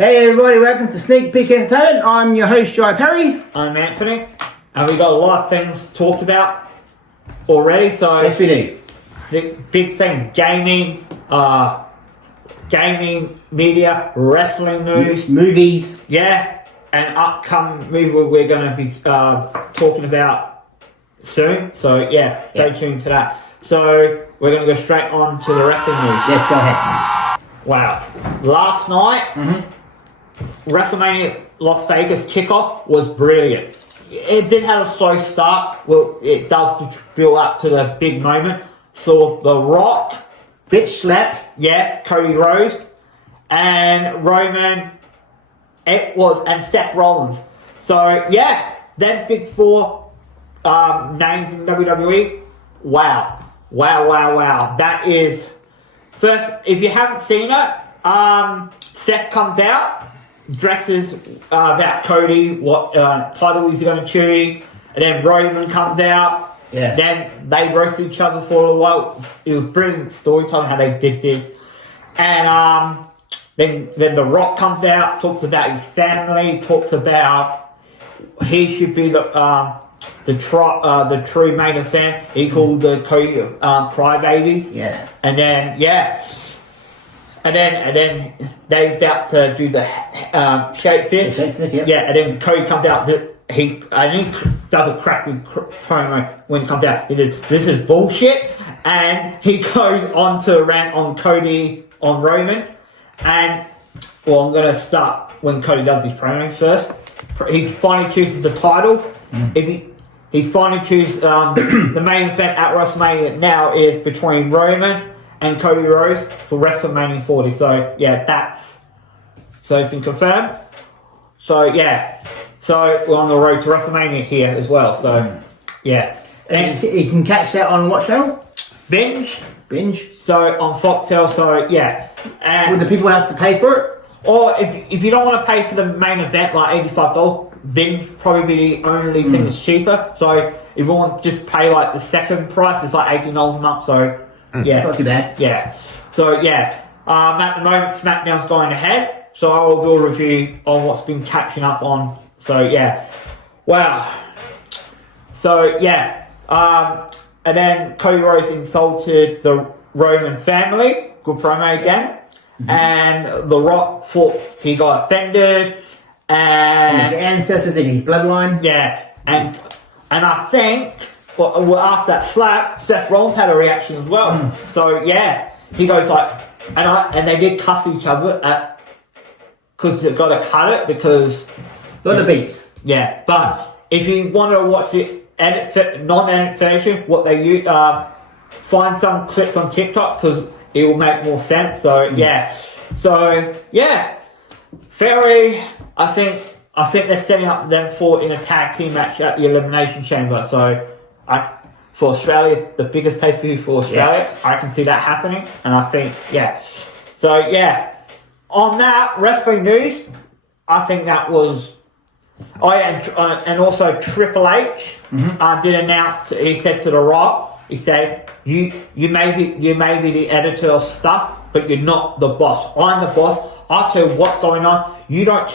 Hey everybody, welcome to Sneak Peek Entertainment. I'm your host, Jai Perry. I'm Anthony, and we got a lot of things to talk about already. So Yes, we do. the big things: gaming, media, wrestling news, Movies. yeah, and upcoming movie we're going to be talking about soon. So yeah, stay Yes. tuned to that. So we're going to go straight on to the wrestling news. Yes, go ahead. Wow, last night. WrestleMania Las Vegas kickoff was brilliant. It did have a slow start. Well, it does build up to the big moment. So The Rock, Bitch slap. yeah, Cody Rhodes, and Roman, and Seth Rollins. So yeah, them big four names in WWE. Wow. That is first. If you haven't seen it, Seth comes out. Dresses about Cody, what title he's going to choose, and then Roman comes out. Yeah. Then they roast each other for a while. It was brilliant storytelling how they did this, and then The Rock comes out, talks about his family, talks about he should be the true main event. He called the Cody crybabies. Yeah. And then And then they about to do the shake fist. The shake fist, yep. Yeah, and then Cody comes out. He does a crappy promo when he comes out. He says, "This is bullshit," and he goes on to a rant on Cody on Roman. And well, I'm gonna start when Cody does his promo first. He finally chooses the title. If he finally chooses the main event at WrestleMania now is between Roman and Cody Rhodes for WrestleMania 40. So yeah, so it's been confirmed. So yeah, so we're on the road to WrestleMania here as well. So yeah, And you can catch that on what channel? Binge. Binge. So on Foxtel. So yeah, and Would the people have to pay for it? or if you don't want to pay for the main event like $85, Binge probably be the only thing that's cheaper. So if you want to just pay like the second price, it's like $18 a month. So yeah, Not too bad. yeah. So yeah, at the moment SmackDown's going ahead. So I will do a review on what's been catching up on. So yeah, wow. So yeah, and then Cody Rhodes insulted the Roman family. Good promo again. And The Rock thought he got offended. His And ancestors in his bloodline. yeah, and I think well, after that slap, Seth Rollins had a reaction as well. So yeah, he goes like, and they did cuss each other because they've got to cut it because A lot of beats. yeah. But if you want to watch the non-edit version, what they use, find some clips on TikTok because it will make more sense. So yeah, very. I think they're setting up them in a tag team match at the Elimination Chamber. So for Australia, the biggest pay-per-view for Australia, Yes. I can see that happening, and I think yeah. So yeah, on that wrestling news, I think that was. Oh yeah, and also Triple H did announce. He said to The Rock, he said, "You may be the editor of stuff, but you're not the boss. I'm the boss. I'll tell you what's going on. You don't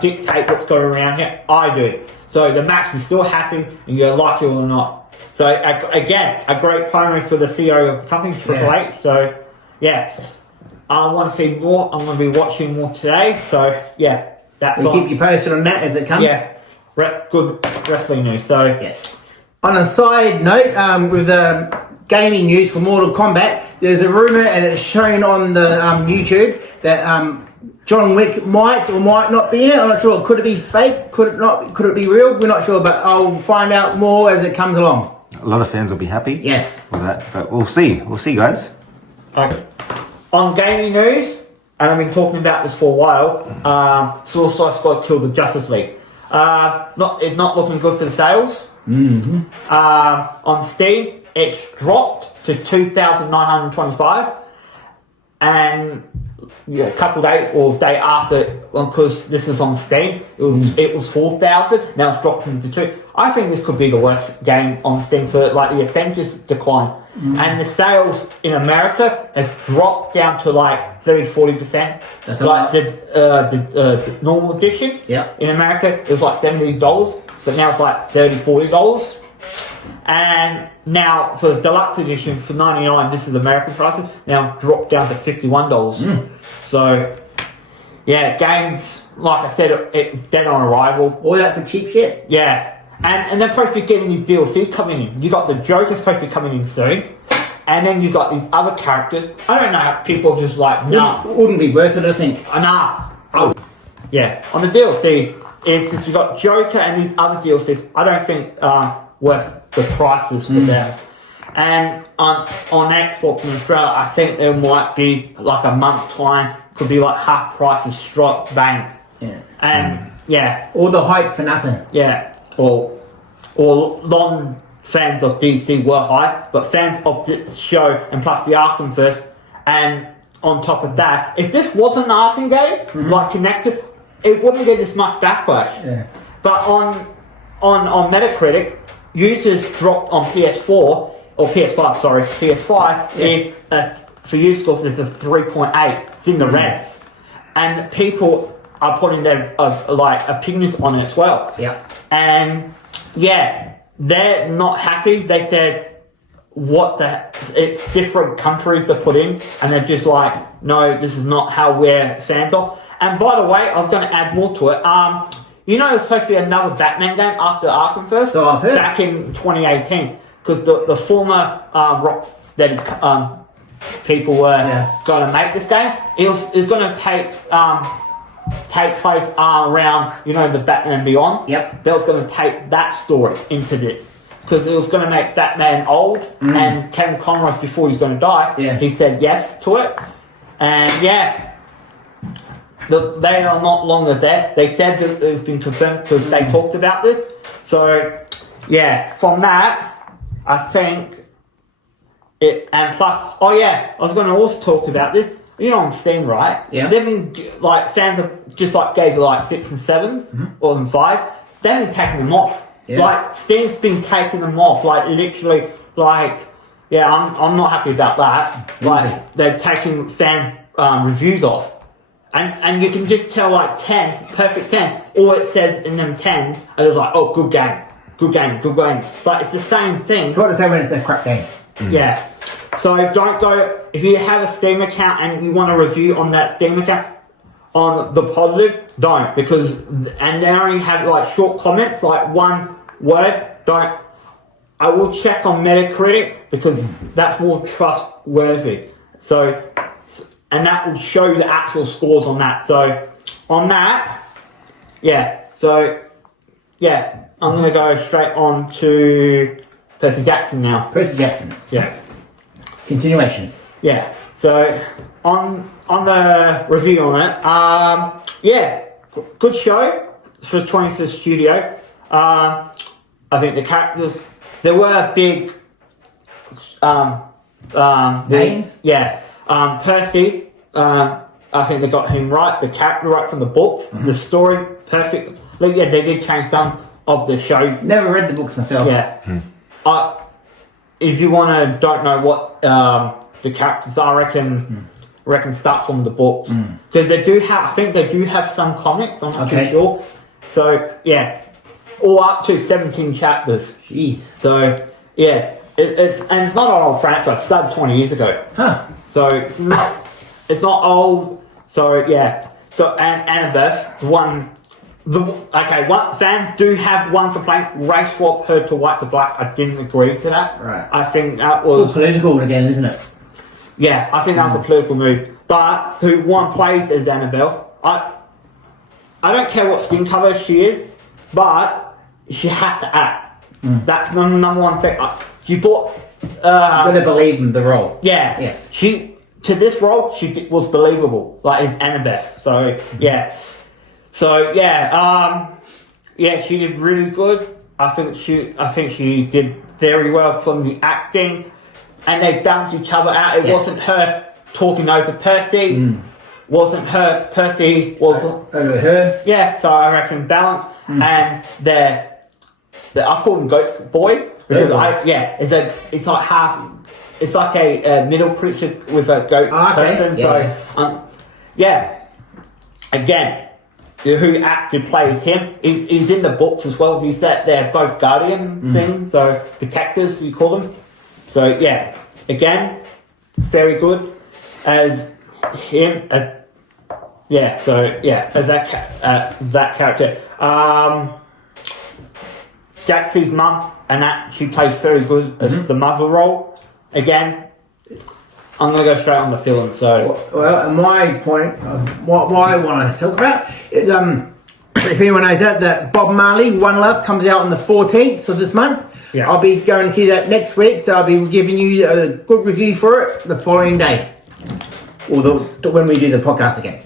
dictate what's going around here. I do." So the match is still happening, and you like it or not. So again, a great promo for the CEO of the company, Triple H. So yeah, I want to see more. I'm going to be watching more today. So yeah. That's We'll all. keep you posted on that as it comes. Yeah, good wrestling news. So Yes. On a side note, with the gaming news for Mortal Kombat, there's a rumor, and it's shown on the YouTube that John Wick might or might not be in it. I'm not sure. Could it be fake? Could it not? Could it be real? We're not sure, but I'll find out more as it comes along. A lot of fans will be happy Yes. with that, but we'll see. We'll see, guys. okay. On gaming news, and I've been talking about this for a while. Suicide Squad killed the Justice League. It's not looking good for the sales. On Steam, it's dropped to 2,925, and yeah, a couple of days or day after, because this is on Steam, it was 4,000. Now it's dropped into 2. I think this could be the worst game on Steam for like the Avengers decline. and the sales in America has dropped down to like 30-40%. That's like a the normal edition. Yeah. In America, it was like $70, but now it's like $30-40. And now for the deluxe edition for $99, this is American prices, now dropped down to $51. So yeah, games, like I said, it's dead on arrival. All that for cheap shit. Yeah. And they're supposed to be getting these DLCs coming in. You got the Joker supposed to be coming in soon. And then you got these other characters. I don't know how people are just like, nah. Wouldn't be worth it, I think. Nah. Oh. Yeah. On the DLCs, it's just you got Joker and these other DLCs. I don't think worth the prices for them. And on Xbox in Australia, I think there might be like a month time. Could be like half prices, strike bang. Yeah. And yeah. All the hype for nothing. Yeah. Or non-fans of DC were hyped, but fans of this show and plus the Arkhamverse, and on top of that, if this wasn't an Arkham game, like connected, it wouldn't get this much backlash. Yeah. But on Metacritic, users dropped on PS4 or PS5. Sorry, PS5 Yes. is for user scores is a 3.8. It's in the reds, and people are putting their like opinions on it as well. Yeah. And yeah, they're not happy. They said, it's different countries to put in, and they're just like, no, this is not how we're fans of. And by the way, I was going to add more to it. You know, there's supposed to be another Batman game after Arkhamverse. So I've heard. Back in 2018, because the former Rocksteady people were going to make this game. It was going to take place around, you know, the Batman Beyond. Yep. That was going to take that story into this. Because it was going to make Batman old, and Kevin Conroy, before he's going to die, he said yes to it. And yeah, they are not longer there. They said that it's been confirmed because they talked about this. So yeah, from that, I think it, and plus, oh yeah, I was going to also talk about this. You know, on Steam, right? Yeah. They've been, like, fans have just, like, gave you, like, 6 and 7s, or even 5. They've been taking them off. Yeah. Like, Steam's been taking them off, like, literally, like, yeah, I'm not happy about that. Like, they're taking fan reviews off. And you can just tell, like, 10, perfect 10, all it says in them 10s, and it's like, oh, good game, good game, good game. But it's the same thing. It's what I say when it's a crap game. Yeah. So don't go, if you have a Steam account and you want a review on that Steam account, on the positive, don't, because, and they only have like short comments, like one word, don't. I will check on Metacritic because that's more trustworthy. So, and that will show you the actual scores on that. So, on that, yeah, so, yeah, I'm going to go straight on to Percy Jackson now. Percy Jackson. Yeah. Continuation. Yeah. So on the review on it, yeah, good show for 21st Studio. I think the characters, there were big Names? Yeah. Percy, I think they got him right. The character right from the books, the story perfect. Like, yeah, they did change some of the show. Never read the books myself. Yeah. If you don't know what the characters are, I reckon start from the books. Because they do have, I think they do have some comics, I'm not too sure. So, yeah, all up to 17 chapters. Jeez. So, yeah, it's not an old franchise, it started 20 years ago. Huh. So, it's not old. So, yeah. So, and Annabeth, fans do have one complaint. Race swap her to white to black. I didn't agree to that. Right. I think that It's all was... political again, isn't it? Yeah, I think that was a political move. But who one plays as Annabelle, I don't care what skin color she is, but she has to act. That's the number one thing. You bought... You've got to believe in the role. Yeah. Yes. To this role, she was believable. Like, as Annabeth. So, yeah. So yeah, she did really good. I think she did very well from the acting, and they balanced each other out. It wasn't her talking over Percy. Wasn't her. Percy wasn't Over her. Yeah. So I reckon balance, and I call him Goat Boy because Goat Boy. it's like half it's like a middle creature with a goat Okay. person. Yeah. So again, who actually plays him he's in the books as well. He's they're both guardian thing, so protectors you call them. So yeah, again, very good as him as as that character. Jaxie's mum, and that she plays very good as the mother role. Again, I'm gonna go straight on the villain. So Well, and my point, what I want to talk about is, if anyone knows that Bob Marley, One Love, comes out on the 14th of this month. Yeah. I'll be going to see that next week, so I'll be giving you a good review for it the following day. Or when we do the podcast again.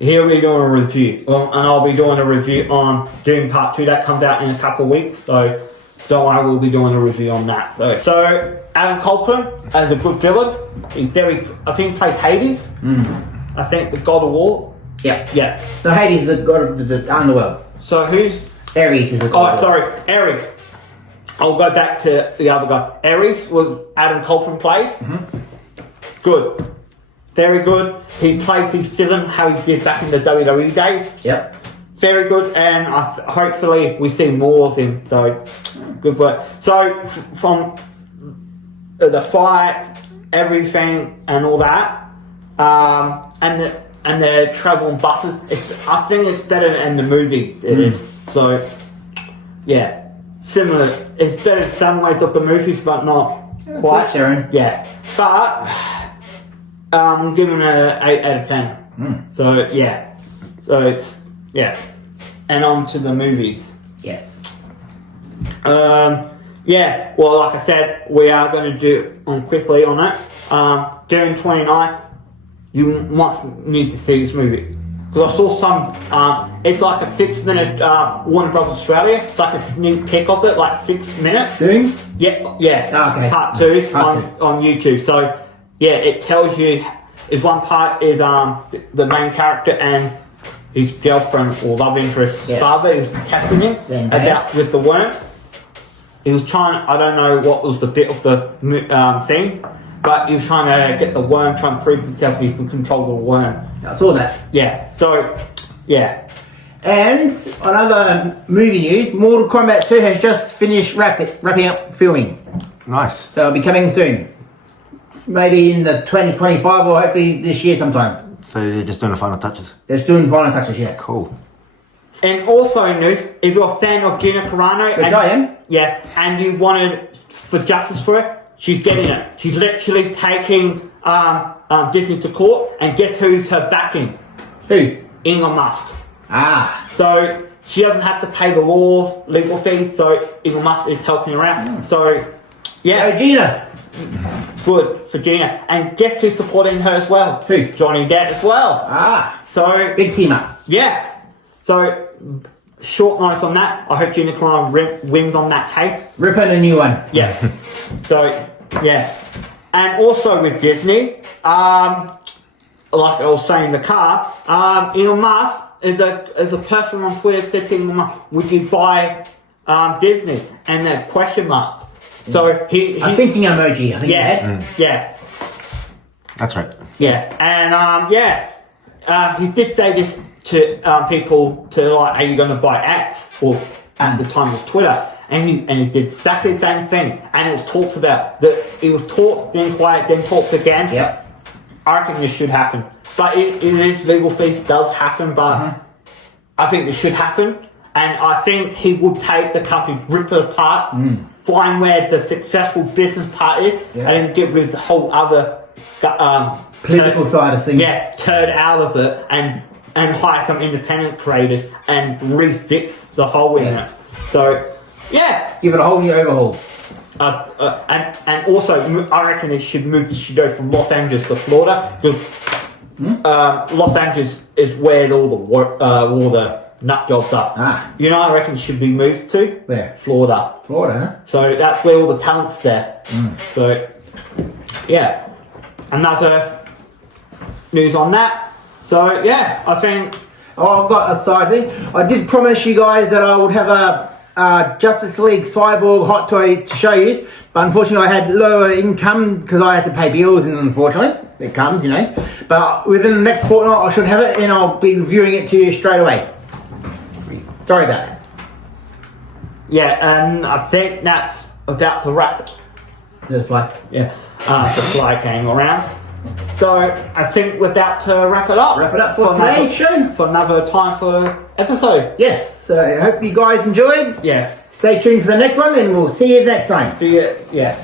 here we're doing a review, and I'll be doing a review on Doom Part 2 that comes out in a couple of weeks. So don't worry, we'll be doing a review on that. So Adam Copeland as a good villain. He's I think he plays Hades. I think the God of War. Yeah. Yeah. So Hades is the god of the underworld. So who's? Ares is the god. Oh, sorry, Ares. I'll go back to the other guy. Ares was Adam Copeland played. Good. Very good. He plays his villain how he did back in the WWE days. Yep. Very good, and hopefully we see more of him. So, good work. So, from the fights, everything, and all that, and the travel and buses, I think it's better than the movies. It is. So, yeah, similar. It's better in some ways of the movies, but not quite. Sharon. Yeah, but I'm giving it an 8 out of 10. So yeah, and on to the movies. Yes. Well, like I said, we are going to do quickly on it. June 29th, you must need to see this movie. Because I saw some, it's like a 6-minute Warner Bros. Australia. It's like a sneak peek of it, like 6 minutes. Doom? Yeah. Oh, okay. Part 2 Part on YouTube. So, yeah, it tells you, one part is the main character and his girlfriend or love interest, father, who's testing him with the worm. He was trying, I don't know what was the bit of the scene, but he was trying to get the worm, trying to prove himself he can control the worm. I saw that. Yeah, so, yeah. And on other movie news, Mortal Kombat 2 has just finished wrapping up filming. Nice. So it'll be coming soon. Maybe in the 2025 or hopefully this year sometime. So you're just doing the final touches. They're still doing final touches, yes. Cool. And also in news, if you're a fan of Gina Carano, Which I am. Yeah, and you wanted for justice for her, she's getting it. She's literally taking Disney to court, and guess who's her backing? Who? Elon Musk. Ah. So she doesn't have to pay the legal fees, so Elon Musk is helping her out. So, yeah. Hey, Gina. Good for Gina. And guess who's supporting her as well? Who? Johnny Depp as well. Ah. So, Big team up. yeah. So, short notice on that. I hope Gina Carano wins on that case. Ripping a new one. Yeah. So, yeah. And also with Disney, like I was saying in the car, Elon Musk is a person on Twitter said to Elon Musk, would you buy Disney? And a question mark. So he A thinking emoji, I think. yeah. That's right. Yeah, and he did say this to people to like, are you going to buy X? Or at the time it was Twitter, and he did exactly the same thing. And it was talked about that it was talked, then quiet, then talked again. Yep. I reckon this should happen, but it is legal fees does happen, but I think this should happen, and I think he would take the company, rip it apart, find where the successful business part is, and then get rid of the whole other Political side of things. yeah, turn out of it and hire some independent creators and refix the whole in it. So, yeah. Give it a whole new overhaul. And also, I reckon they should move the studio from Los Angeles to Florida because Los Angeles is where all the nut jobs are. Ah. You know, I reckon it should be moved to Where? Florida. Florida, huh? So that's where all the talent's there. So, yeah. Another news on that. So, yeah, I think... Oh, I've got a side thing. I did promise you guys that I would have a Justice League Cyborg hot toy to show you, but unfortunately I had lower income because I had to pay bills, and unfortunately it comes, you know. But within the next fortnight I should have it, and I'll be reviewing it to you straight away. Sweet. Sorry about that. Yeah, and I think that's about to wrap. Just like, Yeah, the fly came around. So I think we're about to wrap it up. wrap it up for today's show. For another time for episode. Yes, so I hope you guys enjoyed. Yeah. Stay tuned for the next one, and we'll see you next time. See you. Yeah.